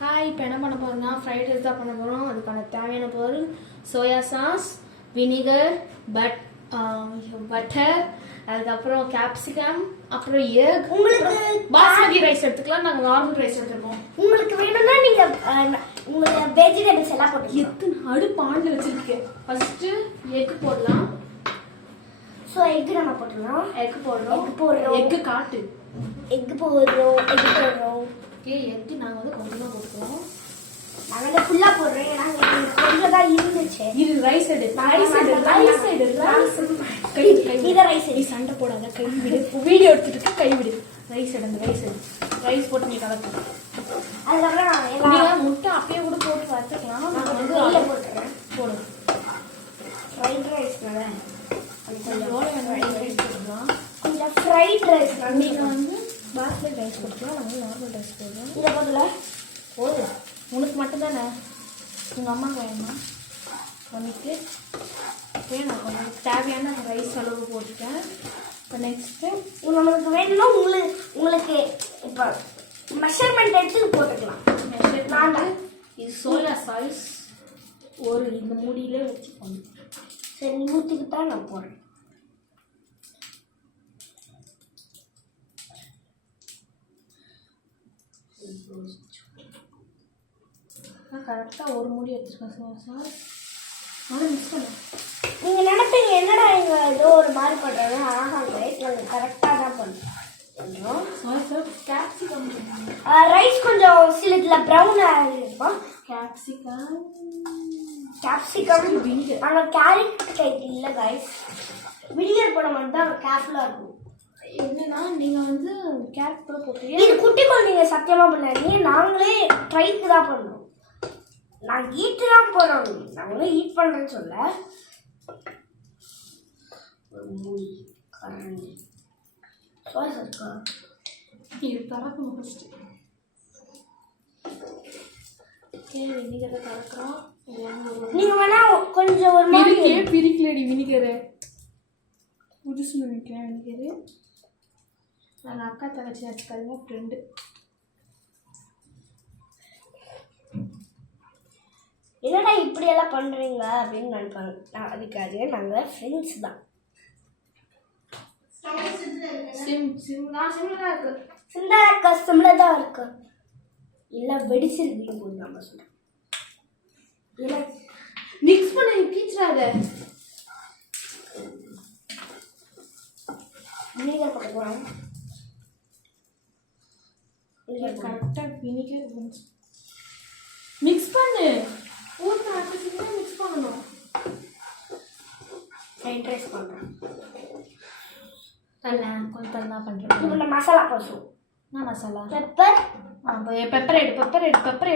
Hi, இப்போ என்ன பண்ண போகிறோம்னா ஃப்ரைட் ரைஸ் தான் பண்ண போகிறோம். அதுக்கான தேவையான பொருள் சோயா சாஸ், வினிகர், பட்டர், அதுக்கப்புறம் கேப்சிகம், அப்புறம் எக். உங்களுக்கு பாஸ்மதி ரைஸ் எடுத்துக்கலாம், நாங்கள் நார்மல் ரைஸ் எடுத்துருக்கோம். உங்களுக்கு வேணும்னா நீங்கள் உங்களுக்கு வெஜிடபிள்ஸ் எல்லாம் போட்டு எத்தனை அடுப்பு ஆண்டில் வச்சுருக்கு. ஃபஸ்ட்டு எக் போடலாம். ஸோ எக்கு நம்ம போட்டுடலாம். எக் போடுறோம். எக்கு காட்டு. எக்கு போடுறோம். ஓகே, எக்கு நாங்கள் வந்து கொஞ்சமாக போட்டுக்கிறோம். நாங்கள் வந்து ஃபுல்லாக போடுறோம். ஏன்னா கொஞ்சம் தான் இருந்துச்சு. இது ரைஸ் எடு. சண்டை போடாத, கை விடு. வீடியோ எடுத்துட்டு கை விடு. ரைஸ் எடு. ரைஸ் போட்டு நீ கலக்கு. அதுக்கப்புறம் முட்டை அப்படியே கூட போட்டு வச்சுக்கலாம். நான் வந்து வெளியில் போட்டுறேன். போடு. ஃப்ரைட் ரைஸ் ரைஸ் போட்டுக்கலாம். கொஞ்சம் ஃப்ரைட் ரைஸ் நீங்கள் வந்து பாஸ்மதி ரைஸ் போட்டுக்கலாம். நாங்கள் நார்மல் ரைஸ் போடுறோம். இதை போடல போதும். உனக்கு மட்டும்தானே, உங்கள் அம்மாவுக்கு வேணுமா? பண்ணிட்டு வேணும். உங்களுக்கு தேவையான ரைஸ் அளவு போட்டுட்டேன். இப்போ நெக்ஸ்ட்டு நம்மளுக்கு வேணும்னா உங்களுக்கு இப்போ மெஷர்மெண்ட் எடுத்து போட்டுக்கலாம். மெஷர்மெண்ட் இது சோயா சாஸ் ஒரு இந்த மூடியிலே வச்சுக்கோங்க. சரி, ஊற்றிக்கிட்டா நான் போடுறேன். கரெக்டாக ஒரு மூடி எடுத்துருக்கேன் சோயா சாஸ். ஆனால் மிக்ஸ் பண்ண நீங்கள் நினைப்பீங்க என்னடா இங்கே ஏதோ ஒரு மாதிரி பண்ணுறாங்க. ரைஸ் நாங்கள் கரெக்டாக தான் பண்ணுறோம். Soya sauce, capsicum. ரைஸ் கொஞ்சம் சில இதில் ப்ரௌனாக இருக்கும். Capsicum vinegar. ஆனால் கேரட் டைப் இல்லை ரைஸ். வினிகர் போட மட்டும் தான் கேர்ஃபுல்லாக இருக்கும். என்னன்னா நீங்கள் வந்து கேரட் கூட போட்டு இது குட்டி குழந்தைங்க சத்தியமாக பண்ணாதீங்க. நாங்களே ட்ரைக்கு தான் பண்ணுறோம். நாங்கள் ஈட்டு தான் போகிறோம். நாங்களே ஈட் பண்ணுறேன்னு சொல்ல. ஒரு மூடி கரண்டி சோயா இருக்கா இது திறக்கணும் ஃபஸ்ட்டு. ஓகே, வினிகரை திறக்கிறோம். நீங்கள் வேணால் கொஞ்சம் ஒரு மாதிரி பிரிக்கலடி வினிகரு. புதுசு நினைக்கிறேன் வினிகரு. நான் அக்கா தங்கச்சி வச்சுக்காதுங்க, ஃப்ரெண்டு. என்னடா இப்படியெல்லாம் பண்ணுறீங்க அப்படின்னு நினைப்பாங்க. அதுக்காக நாங்கள் ஃப்ரெண்ட்ஸ் தான். சிம்மில் தான் இருக்கு. இல்லை வெடிச்சிருக்கீங்க போது நம்ம சொல்கிறோம். இல்லை மிக்ஸ் பண்ணி பீச்சிடாத. வினிகர் போட்டு போகிறோம். கரெக்டாக வினிகர் மிக்ஸ் பண்ணு. ஊற்ற மிக்ஸ் பண்ணணும். ஃப்ரைட் ரைஸ் பண்ணுறேன். நல்லா கொஞ்சம் தான் பண்ணுறேன். இப்போ மசாலா போடுறோம். என்ன மசாலா? பெப்பர். பெப்பர்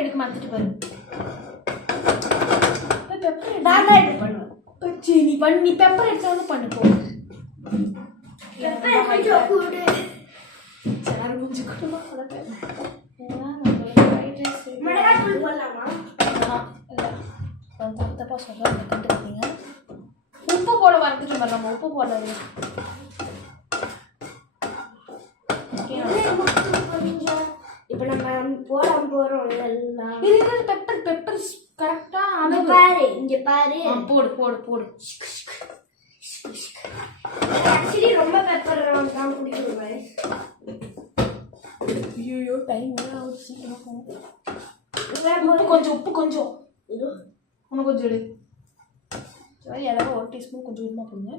எடுக்க மாற்றிட்டு பாரு. நான் தான் இது பண்ணுவேன். சரி, நீ பெப்பர் எடுத்து பண்ணு போ. கொஞ்சம் போடு. சரி, கொஞ்சம் கூட மிளகாத்தூள் போடலாமா? தப்பா சொல்கிறேன், கண்டுக்கிறீங்க. உப்பு போட வந்துட்டு வரலாமா? உப்பு போடாது. இப்போ நம்ம போட போகிறோம். எல்லாம் பெப்பர் கரெக்டாக பாரு. இங்கே பாரு. போடு. ஆக்சுவலி ரொம்ப பெப்பர் தான் பிடிக்கும். ஐயோ, டைம் வேறு சீக்கிரம் போகும். உப்பு கொஞ்சம் இன்னும் கொஞ்சம் எடு. சரி, எல்லாரும் 1 டீஸ்பூன் கொஞ்சம் உப்புமா போடுங்க.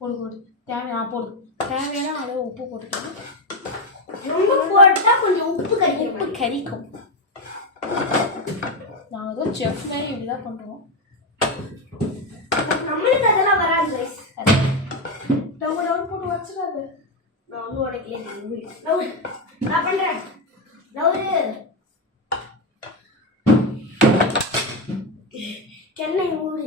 போடு தேவையான அளவு உப்பு போட்டுக்கலாம். ரொம்ப போட்டால் கொஞ்சம் உப்பு கறிக்கும். நாங்கள் ஏதோ செஃப் மாதிரி இப்படி தான் பண்ணுறோம். நம்மளுக்கு அதெல்லாம் வராது ரைஸ். டவுன் போட்டு வச்சிடாது. நான் ஒன்றும் உடைக்கல. நான் பண்ணுறேன். கெண்ணெய் ஊறு.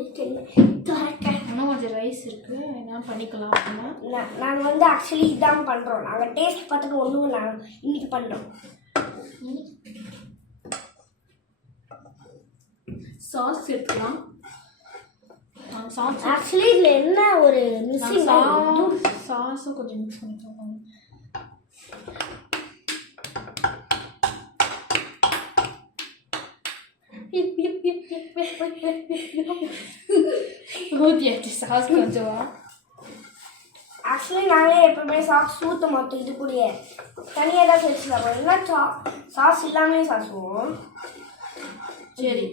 திறக்க இன்னும் கொஞ்சம் ரைஸ் இருக்குது, என்ன பண்ணிக்கலாம் அப்படின்னா. நாங்கள் வந்து ஆக்சுவலி இதான் பண்ணுறோம். நாங்கள் டேஸ்ட் பார்த்துட்டு ஒன்றும் நாங்கள் இன்னைக்கு பண்ணுறோம். சாஸ் எடுத்துக்கலாம். சாஸ் ஆக்சுவலி இதில் என்ன ஒரு மிஸ்ஸிங் சாஸும் கொஞ்சம் மிக்ஸ் பண்ணிக்கலாம். ஊற்றியாச்சு சாஸ் கொஞ்சமா. ஆக்சுவலி நாங்கள் எப்பவுமே சாஸ் ஊற்ற மாட்டோம், இது கூடயே தனியாக தான் சேர்த்து சாப்பிடுவோம். இல்லைன்னா சாஸ் இல்லாமே சாப்பிடுவோம். சரி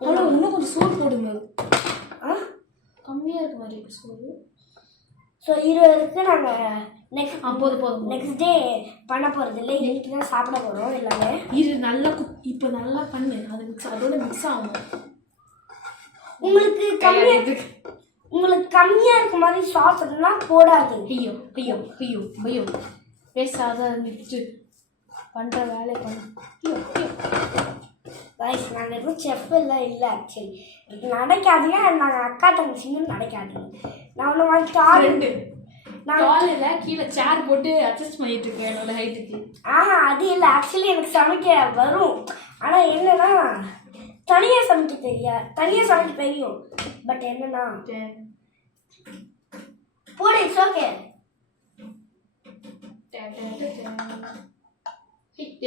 அவ்வளோ இன்னும் கொஞ்சம் சோறு போடுங்க. ஆ கம்மியாக இருக்க மாதிரி இருக்கு சோறு. ஸோ 20 நாங்கள் போதும் நெக்ஸ்ட் டே பண்ண போகிறது இல்லை, இன்னைக்கு தான் சாப்பிட போகிறோம் எல்லாமே. இது நல்லா இப்போ நல்லா பண்ணு, அது அதோட மிக்ஸ் ஆகும். உங்களுக்கு கம்மியாக இருக்க மாதிரி சாஸ் எல்லாம் போடாது. ஐயோ ஐயோ ஐயோ ஐயோ பேசாத இருந்துச்சு பண்ணுற வேலையை பண்ணு. ஐயோ ஐயோ ரைஸ் நாங்கள் எதுவும் செஃப் எல்லாம் இல்லை. ஆக்சுவலி இது நடக்காதுங்க, நாங்கள் அக்கா தங்கச்சின்னு நடக்காதுங்க. நான் ஒன்று மாதிரி காலையில் கீழே சேர் போட்டு அட்ஜஸ்ட் பண்ணிட்டு இருக்கேன் என்னோட ஹைட்டுக்கு. அது இல்லை. ஆக்சுவலி எனக்கு சமைக்க வரும், ஆனால் என்னன்னா தனியாக சமைக்க தெரியும். பட் என்னன்னா போடு இட்ஸ் ஓகே.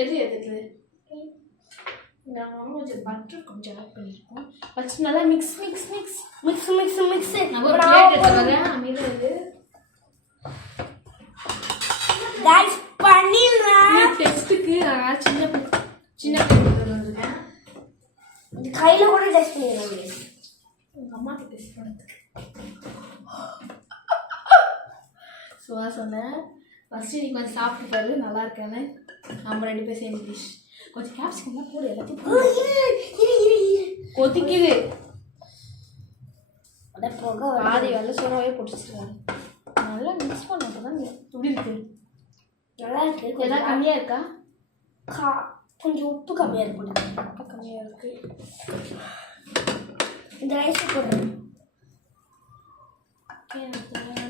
எது நாங்கள் கொஞ்சம் பட்டர் கொஞ்சம் ஆட் பண்ணியிருக்கோம். ஃபஸ்ட் நல்லா mix mix mix mix mix mix நான் ஒரு பிளேட் எடுத்துக்கிறேன். அமைதியாக இது கைஸ் பண்ணிடலாம். டெஸ்ட்டுக்கு நான் சின்ன பிளேட் வந்துருக்கேன். இந்த கையில் கூட டெஸ்ட் பண்ணிடலாம். உங்கள் அம்மாவுக்கு டெஸ்ட் பண்ணுறதுக்கு சுவா சொன்னேன். ஃபஸ்ட்டு நீ கொஞ்சம் சாப்பிட்டு பாரு நல்லா இருக்கானே. நம்ம 2 பேர் சேர்ந்து டிஷ் கொஞ்சம் கேப்சிகம் போடு. எல்லாத்தையும் கொதிக்குது. பாதி வெள்ளை சோறாவே போட்டுச்சிருக்காரு. நல்லா மிக்ஸ் பண்ணப்போ தான் துடி இருக்கு. நல்லா இருக்கு. எதாவது கம்மியாக இருக்கா? கொஞ்சம் உப்பு கம்மியாக இருக்கு. உப்பு கம்மியாக இருக்கு. இந்த ரைஸ் போடுறேன்.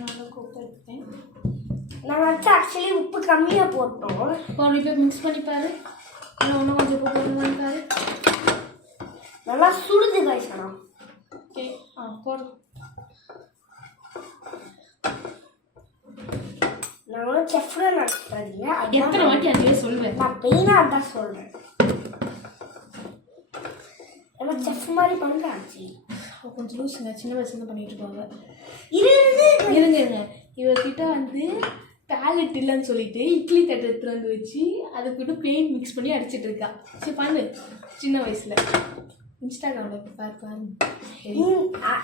நல்லா உப்பு எடுத்தேன். நாங்கள் ஆக்சுவலி உப்பு கம்மியாக போட்டோம். இப்போ மிக்ஸ் பண்ணிப்பாரு. இன்னும் கொஞ்சம் உப்பு போட்டுருக்காரு. நல்லா சுடுது கைஸ். ஆனால் ஓகே போடு. நாங்களும் செஃப்ல நடத்துறீங்க. எத்தனை வாட்டி அதுவே சொல்லுவேன். நான் மெயினாக அதான் சொல்கிறேன். ஏன்னா செஃப் மாதிரி பண்ணுறாச்சு. கொஞ்சம் லூஸுங்க, சின்ன வயசுல பண்ணிட்டு இருக்காங்க. இருங்க இவர்கிட்ட வந்து பேலட் இல்லைன்னு சொல்லிட்டு இட்லி தட்டு எடுத்துட்டு வந்து வச்சு அதுக்கிட்ட பெயிண்ட் மிக்ஸ் பண்ணி அடிச்சிட்டு இருக்கா. சரி பண்ணு. சின்ன வயசுல இன்ஸ்டாகிராமில் இப்போ பாரு.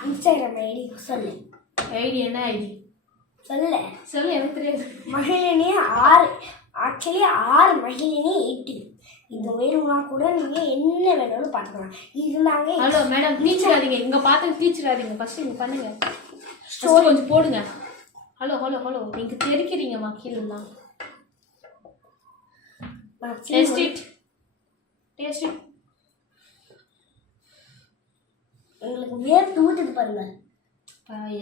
இன்ஸ்டாகிராம் ஐடி சொல்லு. ஐடி என்ன ஐடி சொல்லு எனக்கு தெரியாது. மகிழினி 6 ஆக்சுவலி 6 மகிழினி 8. இது வேணும்னா கூட நீங்கள் என்ன வேணாலும் பார்க்கலாம். இது நாங்கள் ஹலோ மேடம் டீச்சராதீங்க, இங்கே பார்த்து டீச்சராதீங்க. ஃபஸ்ட்டு இங்கே பண்ணுங்க. ஸ்டோரி கொஞ்சம் போடுங்க. ஹலோ ஹலோ ஹலோ நீங்கள் தெரிக்கிறீங்கம்மா கீழெல்லாம். டேஸ்ட் இட் உங்களுக்கு வேர்த்து ஊற்றுது பாருங்க.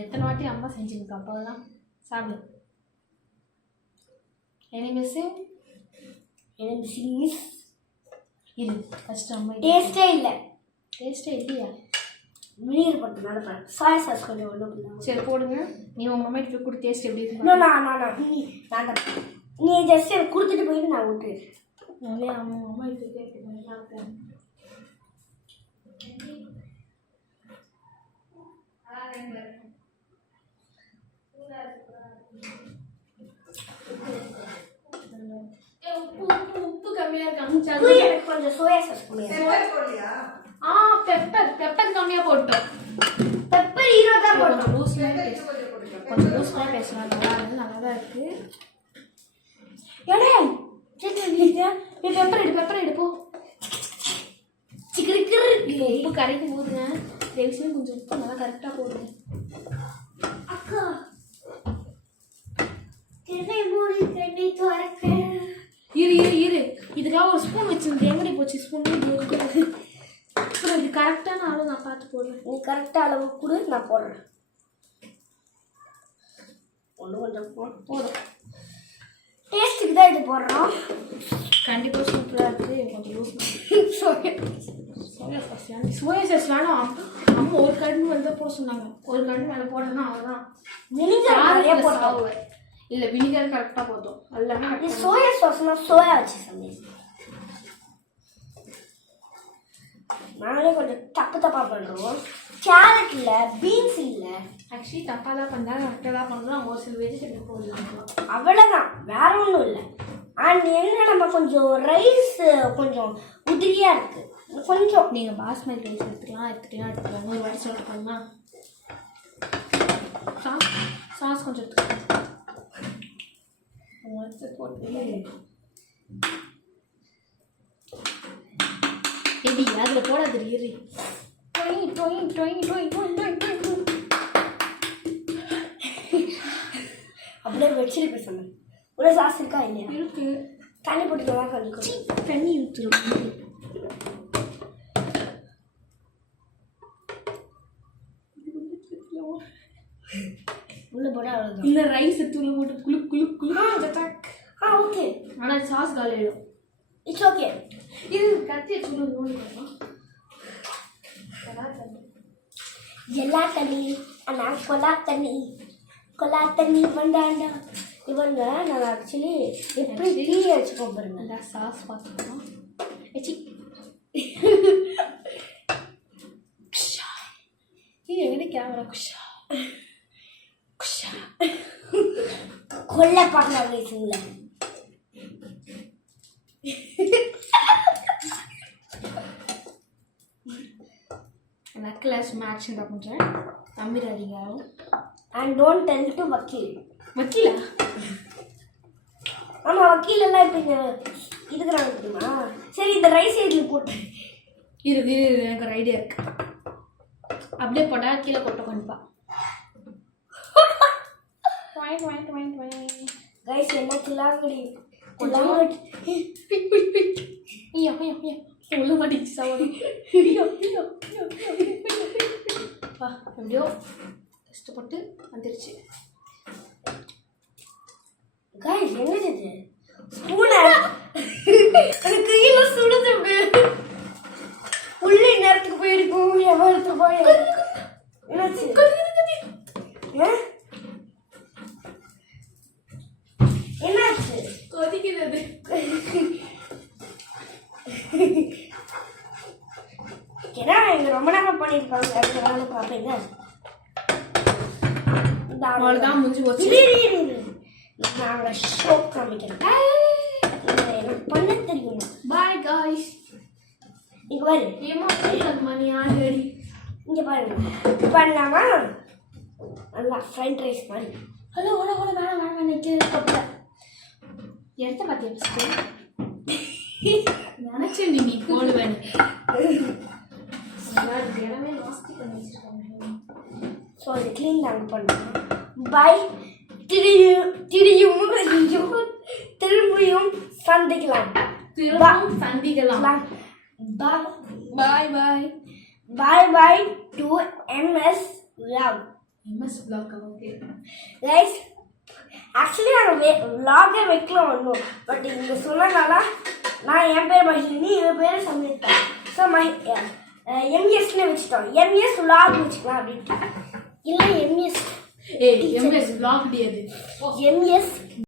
எத்தனை வாட்டி அம்மா செஞ்சுருக்கா அப்போதான் சாப்பிடு. எனி மிஸ்ஸிங் மிஸ் இது ஃபஸ்ட்டு அம்மா டேஸ்ட்டே இல்லையா? வினிகர் போட்டதுனால சாய் சாஸ் கொஞ்சம் ஒன்றும். சரி போடுங்க. நீ உங்கள் அம்மா கிட்ட கூட டேஸ்ட் எப்படி இருக்கு? நான் நீ ஜஸ்ட் எனக்கு கொடுத்துட்டு போயிட்டு நான் விட்டு நிறைய அம்மா கிட்ட கேட்குறேன். உப்பு கம்மியா இருக்கு. எனக்கு கொஞ்சம் சோயா சாஸ் போடுங்க. பெப்பர் கம்மியா போட்டோம். பெப்பர் 20 தான் போட்டோம். கொஞ்சம் லூஸ்மா பேசலாம். நல்லா தான் இருக்கு. ஏடே பெப்பர் எடுப்போம். உப்பு கரைக்கும் போதுங்க தேவையான கொஞ்சம் உப்பு நல்லா கரெக்டாக போடுங்க. அக்கா இரு இதுக்காக ஒரு ஸ்பூன் வச்சிருந்தேன். எங்கடி போச்சு ஸ்பூன்? இது கரெக்டான அளவு நான் பார்த்து போடுறேன். நீ கரெக்டாக அளவு கொடு, நான் போடுறேன். ஒன்று கொஞ்சம் போதும். டேஸ்ட்டுக்கு தான் இது போடுறோம். கண்டிப்பாக சூப்பராக இருக்குது. கொஞ்சம் லூஸ் சோயா சாஸ் வேணாம். அம்மா ஒரு கரண்டி வந்து போட சொன்னாங்க. ஒரு கரண்டி மேலே போடணும்னா அவ்வளோதான். வினிகர் போடுவோம். இல்லை வினிகர் கரெக்டாக போதும். எல்லாமே சோயா சாஸ்னா சோயா வச்சு சமையல். நாங்களே கொஞ்சம் தப்பாக பண்ணுறோம். கேரட் இல்லை, பீன்ஸ் இல்லை. ஆக்சுவலி தப்பாக தான் பண்ணால் கரெக்டாக தான் பண்ணுறோம். ஒரு சில வெஜிடபிள் போடலாம். அவ்வளோதான், வேற ஒன்றும் இல்லை. அண்ட் என்ன நம்ம கொஞ்சம் ரைஸ் கொஞ்சம் உதிரியாக இருக்குது. கொஞ்சம் நீங்கள் பாஸ்மதி ரைஸ் எடுத்துக்கலாம். ஒரு வாட்டி சொல்லிட்டு போகணுமா? சாஸ் கொஞ்சம் எடுத்துக்கலாம். போட்டு எப்படி அதில் போடாது ஏறி அப்படியே வச்சுட்டு பேசுங்க. ஒரு சாஸ் இருக்கா இல்லையா? இருக்கு. தண்ணி போட்டுக்கலாம். கொஞ்சம் தண்ணி ஊற்றுரும். உள்ள போட அவ்வளோதான். இந்த ரைஸ் தூள் போட்டு குளு ஓகே. ஆனால் சாஸ் காலிடும். It's okay. இது கத்தி சொல்லு நோண்டி போடலாம். எல்லா தண்ணி அண்ணா கொலா தண்ணி பண்ணாண்டா இவங்க நான் ஆக்சுவலி எப்படி டீ வச்சுக்கோ பாருங்க. நல்லா சாஸ் பார்த்துக்கலாம். இது எங்கிட்ட கேமரா குஷா கொல்ல பார்க்கலாம் வயசுங்கள. நக்கலஸ் மேட்ச் கொஞ்சம் நம்பிடாதீங்க. அண்ட் டோன்ட் டெல் டு வக்கீல். வக்கீலா? ஆமாம், வக்கீல் எல்லாம் இப்போ இங்கே இருக்கிறாங்க தெரியுமா? சரி, இந்த ரைஸ் இதில் போட்டு இருக்கு. எனக்கு ஒரு ஐடியா இருக்கு. அப்படியே போட்டால் கீழே கொட்ட கொண்டுப்பா. ரைஸ் என்ன கிளாங்கடி உள்ள மாட்டிச்சு சவாரி. எப்படியோ கஷ்டப்பட்டு வந்துருச்சு. கைஸ் என்னது இது? ஸ்பூனை அந்த கையில சுடுது. உள்ளே நேரத்துக்கு போயிருக்கும். எவ்வளோ போய் என்னாச்சு? என்னாச்சு? கொதிக்கிறது. ஏன்னா இங்க ரொம்ப நேரம் பண்ணியிருக்காங்க. அதனால பார்ப்பீங்க. அவ்வளோதான் முடிஞ்சு போச்சு. நாங்கள் ஷோ காமிக்கிறேன். எனக்கு பண்ண தெரியும். Bye guys. இங்க பாரு. மணி ஆல்ரெடி இங்க பாருங்க. பண்ணலாமா? நல்லா ஃப்ரைட் ரைஸ் மாதிரி. ஹலோ வேணாம் நிற்க இடத்த பார்த்தியா ஃபஸ்ட்டு? நினச்சேன் நீ போடுவேன். இடமே நாஸ்தி பண்ணி வச்சிருக்காங்க. ஸோ அது க்ளீன் நாங்கள் பண்ணுறோம். பாய். திரும்பியும் சந்திக்கலாம். Bye bye. Bye bye to MS vlog. MS vlog. Okay guys, actually நாங்கள் vlog வைக்கலாம் ஒன்றும். பட் இங்கே சொன்னனால நான் என் பேர் மகிழினி, இவன் பேர் சம்யுக்தா. ஸோ எம்எஸ்ன்னு வச்சுட்டோம். எம்எஸ் vlog வச்சுக்கலாம் அப்படின்ட்டு. இல்லை எம்எஸ் vlog முடியாது. எம்எஸ்